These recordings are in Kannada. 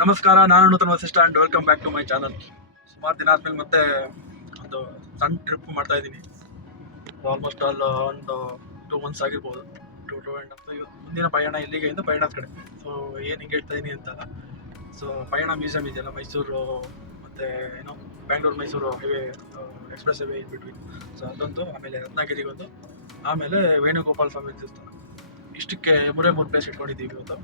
ನಮಸ್ಕಾರ, ನಾನು Nuthana Vasishtha and welcome back to my channel. ಸುಮಾರು ದಿನ ಆದ್ಮೇಲೆ ಮತ್ತೆ ಒಂದು ಸಣ್ಣ ಟ್ರಿಪ್ ಮಾಡ್ತಾ ಇದ್ದೀನಿ. ಆಲ್ಮೋಸ್ಟ್ ಒಂದು 2 ಮಂತ್ಸ್ ಆಗಿರ್ಬೋದು. 2.5 ಮುಂದಿನ ಪಯಣ ಇಲ್ಲಿಗೆ ಇಂದ ಪಯಣದ ಕಡೆ. ಸೊ ಏನು ಹಿಂಗೆ ಹೇಳ್ತಾ ಇದ್ದೀನಿ ಅಂತಲ್ಲ. ಸೊ ಪಯಣ ಮ್ಯೂಸಿಯಮ್ ಇದೆಯಲ್ಲ ಮೈಸೂರು ಮತ್ತು ಏನೋ Bangalore Mysuru highway express highway in between. So ಅದೊಂದು, ಆಮೇಲೆ ರತ್ನಗಿರಿಗೊಂದು, ಆಮೇಲೆ ವೇಣುಗೋಪಾಲ ಸ್ವಾಮಿ ದೇವಸ್ಥಾನ. ಇಷ್ಟಕ್ಕೆ ಮೂರೇ ಪ್ಲೇಸ್ ಇಟ್ಕೊಂಡಿದ್ದೀವಿ ಇವತ್ತು.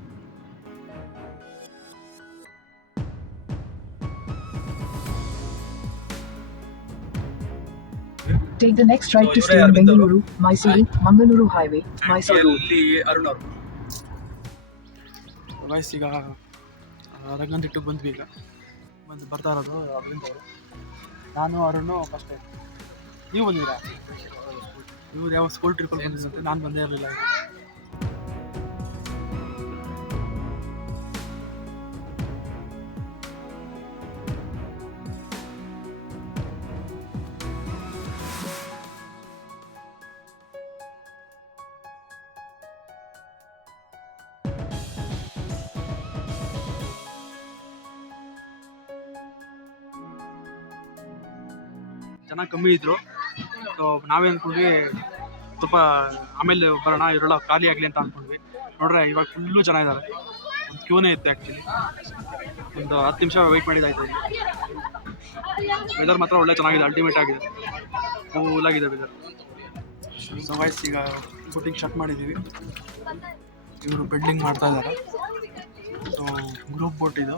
Take the next right to stay in Bengaluru, Mysuru, Mangaluru Highway, Mysuru. ಇಲ್ಲಿ ಅರುಣ್ ಅವರು ವಯಸ್ಸು ಈಗ ರಂಗಂದಿಟ್ಟು ಬಂದ್ವಿ. ಈಗ ಬರ್ತಾ ಇರೋದು ಅರವಿಂದ್ ಅವರು, ನಾನು ಅರುಣು ಫಸ್ಟ್ ಟೈಮ್. ನೀವು ಬಂದಿದ್ದೀರಾ? ಇವ್ರು ಯಾವ ಸ್ಕೂಲ್ ಟ್ರಿಪ್ಪಲ್ಲಿ ಬಂದಿದ್ದಂತೆ, ನಾನು ಬಂದೇ ಇರಲಿಲ್ಲ. ಜನ ಕಮ್ಮಿ ಇದ್ರು. ಸೊ ನಾವೇ ಅಂದ್ಕೊಂಡ್ವಿ ಸ್ವಲ್ಪ ಆಮೇಲೆ ಬರೋಣ, ಇವರೆಲ್ಲ ಖಾಲಿ ಆಗಲಿ ಅಂತ ಅಂದ್ಕೊಂಡ್ವಿ. ನೋಡ್ರೆ ಇವಾಗ ಫುಲ್ಲು ಜನ ಇದ್ದಾರೆ. ಒಂದು ಕ್ಯೂನೇ ಇತ್ತು ಆ್ಯಕ್ಚುಲಿ. ಒಂದು 10 ನಿಮಿಷ ವೆಯ್ಟ್ ಮಾಡಿದ್ದಾಯ್ತು. ವೆದರ್ ಮಾತ್ರ ಒಳ್ಳೆ ಚೆನ್ನಾಗಿದೆ, ಅಲ್ಟಿಮೇಟ್ ಆಗಿದೆ, ಕೂಲಾಗಿದೆ ವೆದರ್. ಸೊ ವಯಸ್ಸು ಈಗ ಬುಟ್ಟಿಂಗ್ ಸ್ಟಾರ್ಟ್ ಮಾಡಿದ್ದೀವಿ. ಇವರು ಬೆಡ್ಲಿಂಗ್ ಮಾಡ್ತಾ ಇದ್ದಾರೆ. ಸೊ ಗ್ರೂಪ್ ಬೋಟ್ ಇದು.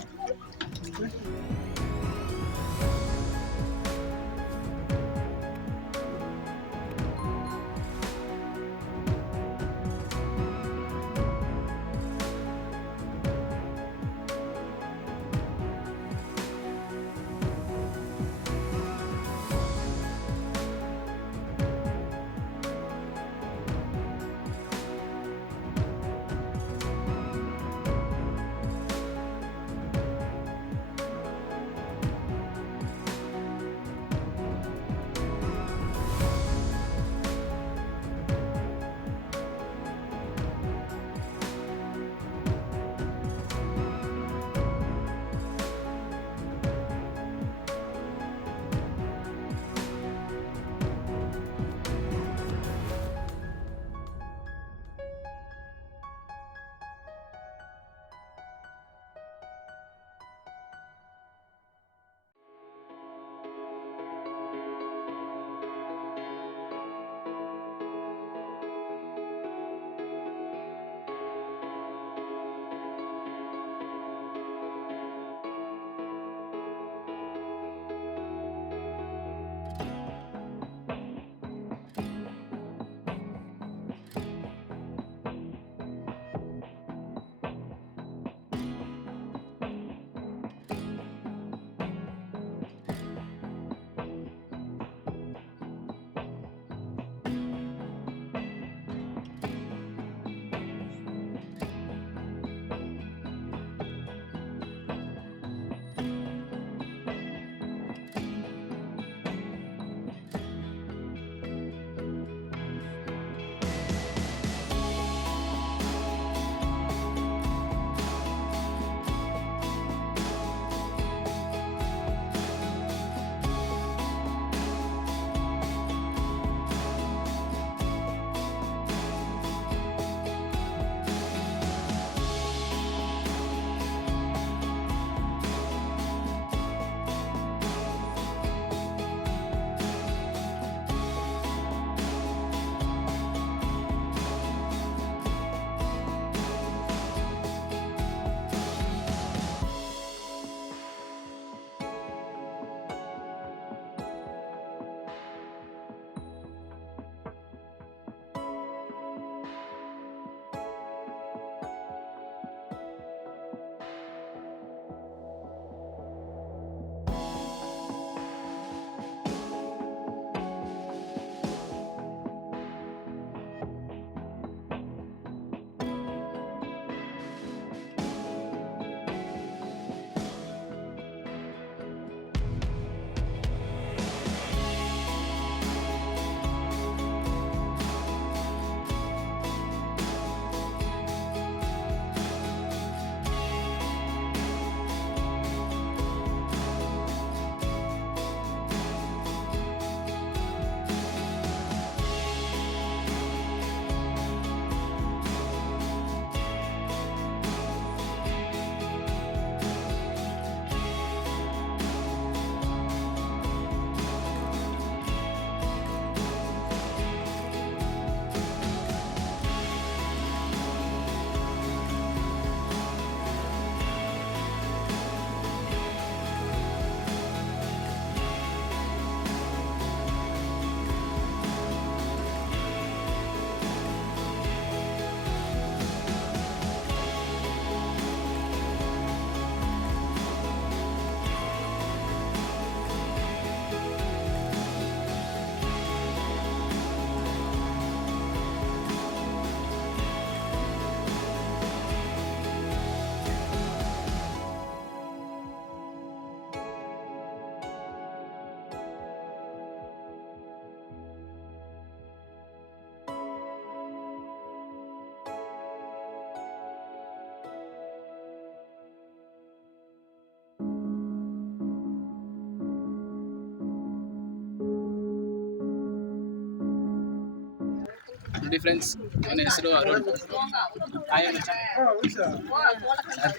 ನೋಡಿ ಫ್ರೆಂಡ್ಸ್, ನನ್ನ ಹೆಸರು ಅರುಣ್.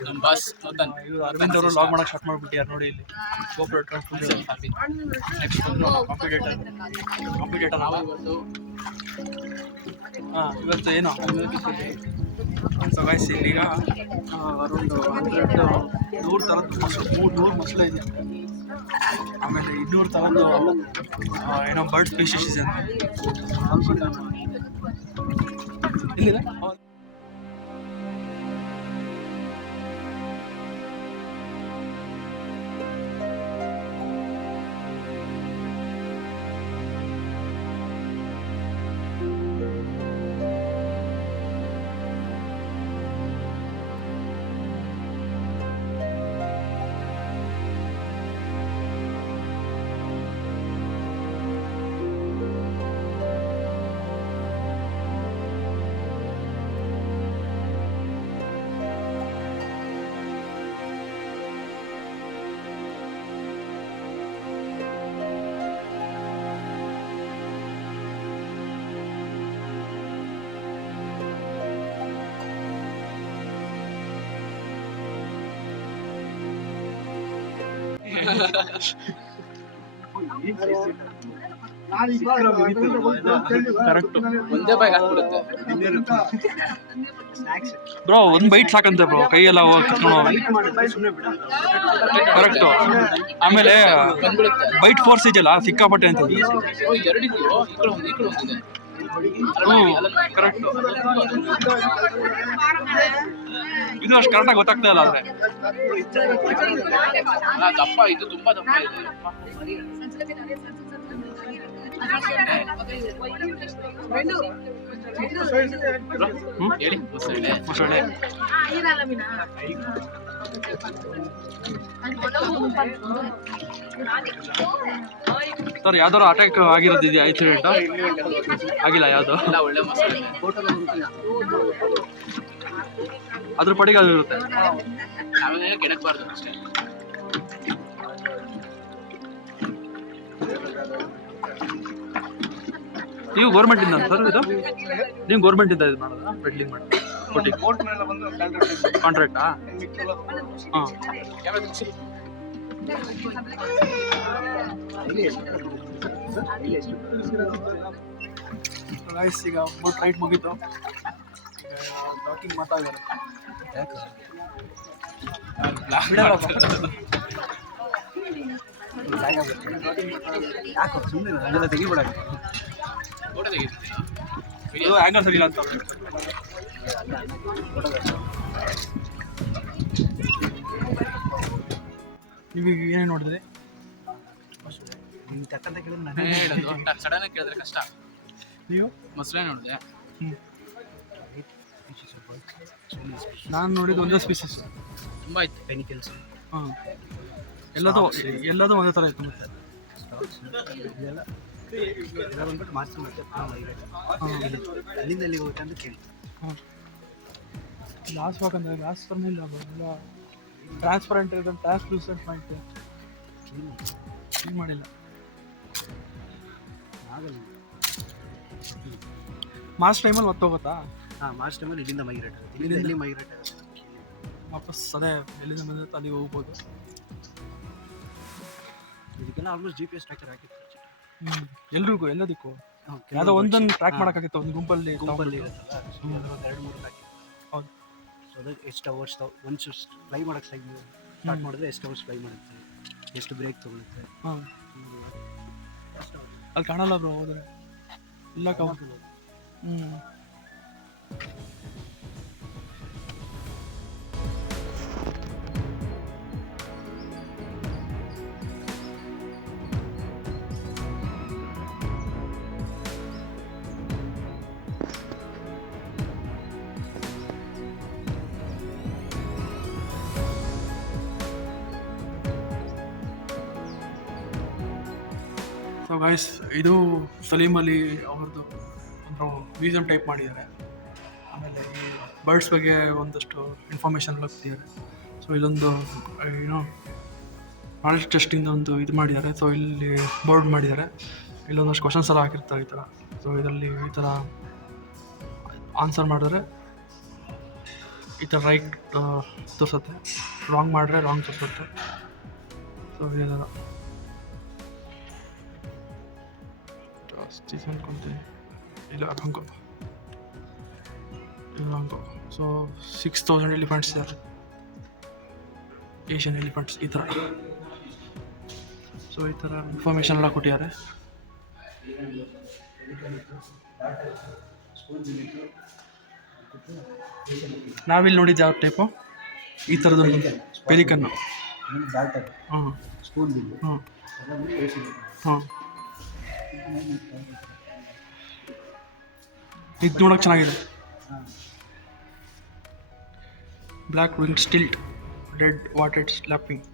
ನಮ್ಮ ಬಾಸ್ ನೂತನ್. ಇವರು ಅರವಿಂದ್ ಅವರು ಲಾಗ್ ಮಾಡಕ್ಕೆ ಸ್ಟಾರ್ಟ್ ಮಾಡ್ಬಿಟ್ಟಿದ್ದಾರೆ ನೋಡಿ ಇಲ್ಲಿ. ಗೋಪುರ ನೆಕ್ಸ್ಟ್ ಕಾಂಪಿಟೇಟರ್ ನಾವು ಇವತ್ತು ಇವತ್ತು ಏನು ಸೊ ಗೈಸ್ ಇಲ್ಲಿಗ ಅರೌಂಡ್ 100 ಥರದ್ದು ಮೊಸರು 300 ಮೊಸಳೆ ಇದೆ. ಆಮೇಲೆ 200 ಥರದ್ದು ಏನೋ ಬರ್ಡ್ ಸ್ಪೀಶೀಸ್ ಇದೆ ಅಂತ ಇಲ್ಲಿದೆ. ಕರೆಕ್ಟ್ ಒಂದೇ ಬಾಯಿಗೆ ಹಾಕ್ಬಿಡುತ್ತೆ. ಬ್ರೋ ಒಂದು ಬೈಟ್ ಸಾಕಂತೆ ಬ್ರೋ, ಕೈಯೆಲ್ಲ ಕಿತ್ಕೊಂಡು ಕರೆಕ್ಟು. ಆಮೇಲೆ ಬೈಟ್ ಫೋರ್ಸ್ ಇದೆಯಲ್ಲ ಸಿಕ್ಕಾಪಟ್ಟೆ ಅಂತ. ಎರಡಿದೆಯೋ, ಈ ಕಡೆ ಒಂದಿದೆ. ಕರೆಕ್ಟು. ಇದು ಅಷ್ಟು ಕರೆಕ್ಟಾಗಿ ಗೊತ್ತಾಗ್ತಾ ಇಲ್ಲ ಆದರೆ ದಪ್ಪ, ಇದು ತುಂಬಾ ದಪ್ಪ ಇದೆ. ಹೇಳಿ ಮೊಸಳೆ. ಮೊಸಳೆ ಸರ್ ಯಾವ್ದಾರು ಅಟ್ಯಾಕ್ ಆಗಿರೋದಿದೆಯಾ ಇನ್ಸಿಡೆಂಟ್? ಆಗಿಲ್ಲ ಯಾವುದು? ಎಲ್ಲ ಒಳ್ಳೆ ಮೊಸಳೆ. ಅದ್ರ ಪಡಿಗೆ ಅದು ಇರುತ್ತೆ. ನಾವೇನೇ ಕೆಣಕಬಾರ್ದು ಅಷ್ಟೇ. ನೀವು ಗೌರ್ಮೆಂಟಿಂದ ಸರ್ ಇದು? ನೀವು ಗೌರ್ಮೆಂಟಿಂದ ಇದು ಮಾಡೋದಾ? ಬೆಡ್ಲಿಂಗ್ ಮಾಡಿ ಕಾಂಟ್ರಾಕ್ಟಾ? ಹಾಂ. ಗೈಸ್ ಈಗ ಬೋಟ್ ರೈಡ್ ಮುಗೀತು. ಟಾಕಿಂಗ್ ಮಾತಾಡಿದ್ದಾರೆ. ಯಾಕೋ ಸುಮ್ಮನೆ ಅದೆಲ್ಲ ತೆಗಿಬೇಡ. ಫೋಟೋ ತೆಗಿತೀನಿ. ಇದು ಆ್ಯಂಗಲ್ ಸರಿ ಇಲ್ಲ ಅಂತ. ನೀವು ಏನೇನು ನೋಡಿದ್ರಿ? ನೀನು ತಕ್ಕಂತ ಕೇಳಿದ್ರೆ ನಾನು ಹೇಳೋದು ಸಡನ್ ಆಗಿ ಕೇಳಿದ್ರೆ ಕಷ್ಟ. ನೀವು ಮೊಸಳೆ ನೋಡಿದೆ. ನಾನು ನೋಡಿದ್ದು ಒಂದೇ ಸ್ಪೀಸಸ್ ತುಂಬ ಇತ್ತು. ಕೆಮಿಕಲ್ಸ್ ಹಾಂ, ಎಲ್ಲದೂ ಒಂದೇ ಥರ ಇತ್ತು. ಮತ್ತೆ ಇದೆಲ್ಲ ಬಂದ್ಬಿಟ್ಟು ಮಾರ್ಚ್ ಮತ್ತೆ ಅಲ್ಲಿಂದ ಎಲ್ಲಿಗೆ ಹೋಗುತ್ತೆ ಅಂತ ಕೇಳಿ. ಹಾಂ, ಗ್ಲಾಸ್ ವಾಕಂದ್ರೆ ಗ್ಲಾಸ್ ಥರನೇ ಇಲ್ಲ, ಎಲ್ಲ ಟ್ರಾನ್ಸ್ಪರೆಂಟ್ ಇದೆ, ಟ್ರಾನ್ಸ್ಲೂಸೆಂಟ್ ಮಾಡಿದೆ. ಕ್ಲೀನ್ ಮಾಡಿಲ್ಲ. ಆಗಲ್ಲ. ಮಾರ್ಚ್ ಟೈಮಲ್ಲಿ ಮತ್ತೆ ಹೋಗುತ್ತಾ? ಹಾಂ, ಮಾರ್ಚ್ ಟೈಮಲ್ಲಿ ಇಲ್ಲಿಂದ ಮೈಗ್ರೇಟ್ ಆಗುತ್ತೆ. ಇಲ್ಲಿಂದ ಎಲ್ಲಿ ಮೈಗ್ರೇಟ್ ಆಗುತ್ತೆ ವಾಪಸ್ ಅದೇ ಎಲ್ಲಿಂದ ಬಂದಿರುತ್ತೆ ಅಲ್ಲಿಗೆ ಹೋಗ್ಬೋದು. ಇದಕ್ಕೆಲ್ಲ ಆಲ್ಮೋಸ್ಟ್ GPS ಟ್ರ್ಯಾಕರ್ ಹಾಕಿತ್ತು. ಎಲ್ರಿಗೂ ಎಲ್ಲದಕ್ಕೂ ಯಾವುದೋ ಒಂದನ್ನು ಟ್ರ್ಯಾಕ್ ಮಾಡೋಕ್ಕಾಗಿತ್ತು ಒಂದು ಗುಂಪಲ್ಲಿ ಇರುತ್ತಲ್ಲ, ಸುಮ್ಮನೆ 2-3 ಹಾಕಿ. ಹೌದು. ಸೊ ಅದು ಎಷ್ಟು ಅವರ್ಸ್ ಒನ್ಸ್ ಫ್ಲೈ ಮಾಡೋಕ್ಕೆ ಸ್ಟಾರ್ಟ್ ಮಾಡಿದ್ರೆ ಎಷ್ಟು ಅವರ್ಸ್ ಫ್ಲೈ ಮಾಡುತ್ತೆ, ಎಷ್ಟು ಬ್ರೇಕ್ ತೊಗೊಳುತ್ತೆ. ಹಾಂ, ಅಲ್ಲಿ ಕಾಣಲ್ಲ ಬ್ರೋ ಹೋದರೆ ಇಲ್ಲ ಕವರ್. ಸೊ ಗೈಸ್, ಇದು ಸಲೀಮ್ ಅಲಿ ಅವ್ರದ್ದು ಒಂದು ಮ್ಯೂಸಿಯಂ ಟೈಪ್ ಮಾಡಿದ್ದಾರೆ. ಆಮೇಲೆ ಈ ಬರ್ಡ್ಸ್ ಬಗ್ಗೆ ಒಂದಷ್ಟು ಇನ್ಫಾರ್ಮೇಷನ್ ಎಲ್ಲ ಕೊಟ್ಟಿದ್ದಾರೆ. ಸೊ ಇಲ್ಲೊಂದು ಏನೋ ನಾಲೆಜ್ ಟೆಸ್ಟಿಂದ ಒಂದು ಇದು ಮಾಡಿದ್ದಾರೆ. ಸೊ ಇಲ್ಲಿ ಬೋರ್ಡ್ ಮಾಡಿದ್ದಾರೆ, ಇಲ್ಲೊಂದಷ್ಟು ಕ್ವಶನ್ಸ್ ಎಲ್ಲ ಹಾಕಿರ್ತಾರೆ ಈ ಥರ. ಸೊ ಇದರಲ್ಲಿ ಈ ಥರ ಆನ್ಸರ್ ಮಾಡಿದ್ರೆ ಈ ಥರ ರೈಟ್ ತೋರಿಸುತ್ತೆ, ರಾಂಗ್ ಮಾಡಿದ್ರೆ ರಾಂಗ್ ತೋರಿಸುತ್ತೆ. ಸೊ ಇದೆಲ್ಲ ಜಾಸ್ತಿ ಅನ್ಕೊತೀನಿ. ಇಲ್ಲ ರಾಂಗು, ಇಲ್ಲ wrong. So 6000 elephants sir, Asian elephants ಈ ಥರ. ಸೊ ಈ ಥರ ಇನ್ಫಾರ್ಮೇಷನ್ ಎಲ್ಲ ಕೊಟ್ಟಿದ್ದಾರೆ. ನಾವಿಲ್ಲಿ ನೋಡಿದ್ದು ಯಾವ ಟೈಪು, ಈ ಥರದೊಂದು ಪೆಲಿಕನ್ನು. ಹಾಂ ಸ್ಪೂನ್ ಬಿಲ್ ಹಾಂ ಹಾಂ. ಇದು ನೋಡೋಕೆ ಚೆನ್ನಾಗಿದೆ. ಬ್ಲ್ಯಾಕ್ ವಿಂಗ್ ಸ್ಟಿಲ್ಟ್, ರೆಡ್ ವಾಟೆಡ್ ಸ್ಲ್ಯಾಪಿಂಗ್.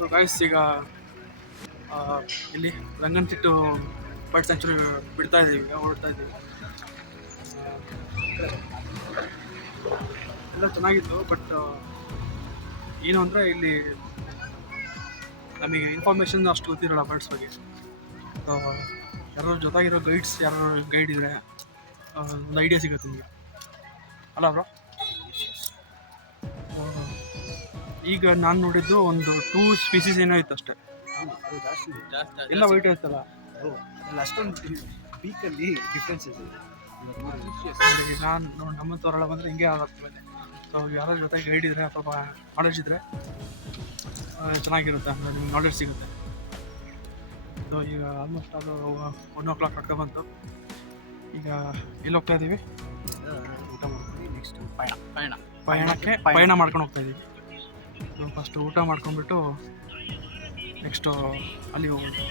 ಸೊ ಗೈಸ್, ಈಗ ಇಲ್ಲಿ ರಂಗನತಿಟ್ಟು ಬರ್ಡ್ ಸ್ಯಾಂಚುರಿ ಬಿಡ್ತಾ ಇದ್ದೀವಿ, ಹೊರಡ್ತಾ ಇದ್ದೀವಿ. ಎಲ್ಲ ಚೆನ್ನಾಗಿತ್ತು, ಬಟ್ ಏನು ಅಂದರೆ ಇಲ್ಲಿ ನಮಗೆ ಇನ್ಫಾರ್ಮೇಷನ್ ಅಷ್ಟು ಗೊತ್ತಿರೋಲ್ಲ ಬರ್ಡ್ಸ್ ಬಗ್ಗೆ. ಯಾರು ಜೊತೆಗಿರೋ ಗೈಡ್ಸ್, ಯಾರು ಗೈಡ್ ಇದ್ದರೆ ಒಂದು ಐಡಿಯಾ ಸಿಗುತ್ತೆ ನಿಮಗೆ, ಅಲ್ಲ ಬ್ರೋ? ಈಗ ನಾನು ನೋಡಿದ್ದು ಒಂದು 2 ಸ್ಪೀಸೀಸ್ ಏನೋ ಇತ್ತು ಅಷ್ಟೇ, ಜಾಸ್ತಿ ಎಲ್ಲ ವೈಟ್ ಇರ್ತಲ್ಲ. ಅಲ್ಲಿ ಅಷ್ಟೊಂದು ಪೀಕಲ್ಲಿ ಡಿಫ್ರೆನ್ಸಸ್ ಇದೆ. ನಾನು ನಮ್ಮಂಥವ್ರೆಲ್ಲ ಬಂದರೆ ಹಿಂಗೆ ಆಗುತ್ತೆ ಮೇಲೆ. ಸೊ ಯಾರೋ ಜೊತೆ ಗೈಡ್ ಇದ್ದರೆ ಅಥವಾ ನಾಲೆಜ್ ಇದ್ದರೆ ಚೆನ್ನಾಗಿರುತ್ತೆ, ಅಂದರೆ ನಿಮ್ಗೆ ನಾಲೆಜ್ ಸಿಗುತ್ತೆ. ಸೊ ಈಗ ಆಲ್ಮೋಸ್ಟ್ ಅದು 1 o'clock ಕಟ್ಕೊ ಬಂತು. ಈಗ ಎಲ್ಲಿ ಹೋಗ್ತಾ ಇದ್ದೀವಿ? ಊಟ ಮಾಡ್ಕೊಂಡು ನೆಕ್ಸ್ಟ್ ಪಯಣ ಮಾಡ್ಕೊಂಡು ಹೋಗ್ತಾ ಇದ್ದೀವಿ. ಸೊ ಫಸ್ಟು ಊಟ ಮಾಡ್ಕೊಂಡ್ಬಿಟ್ಟು ನೆಕ್ಸ್ಟು ಅಲ್ಲಿ ಹೋಗೋದು.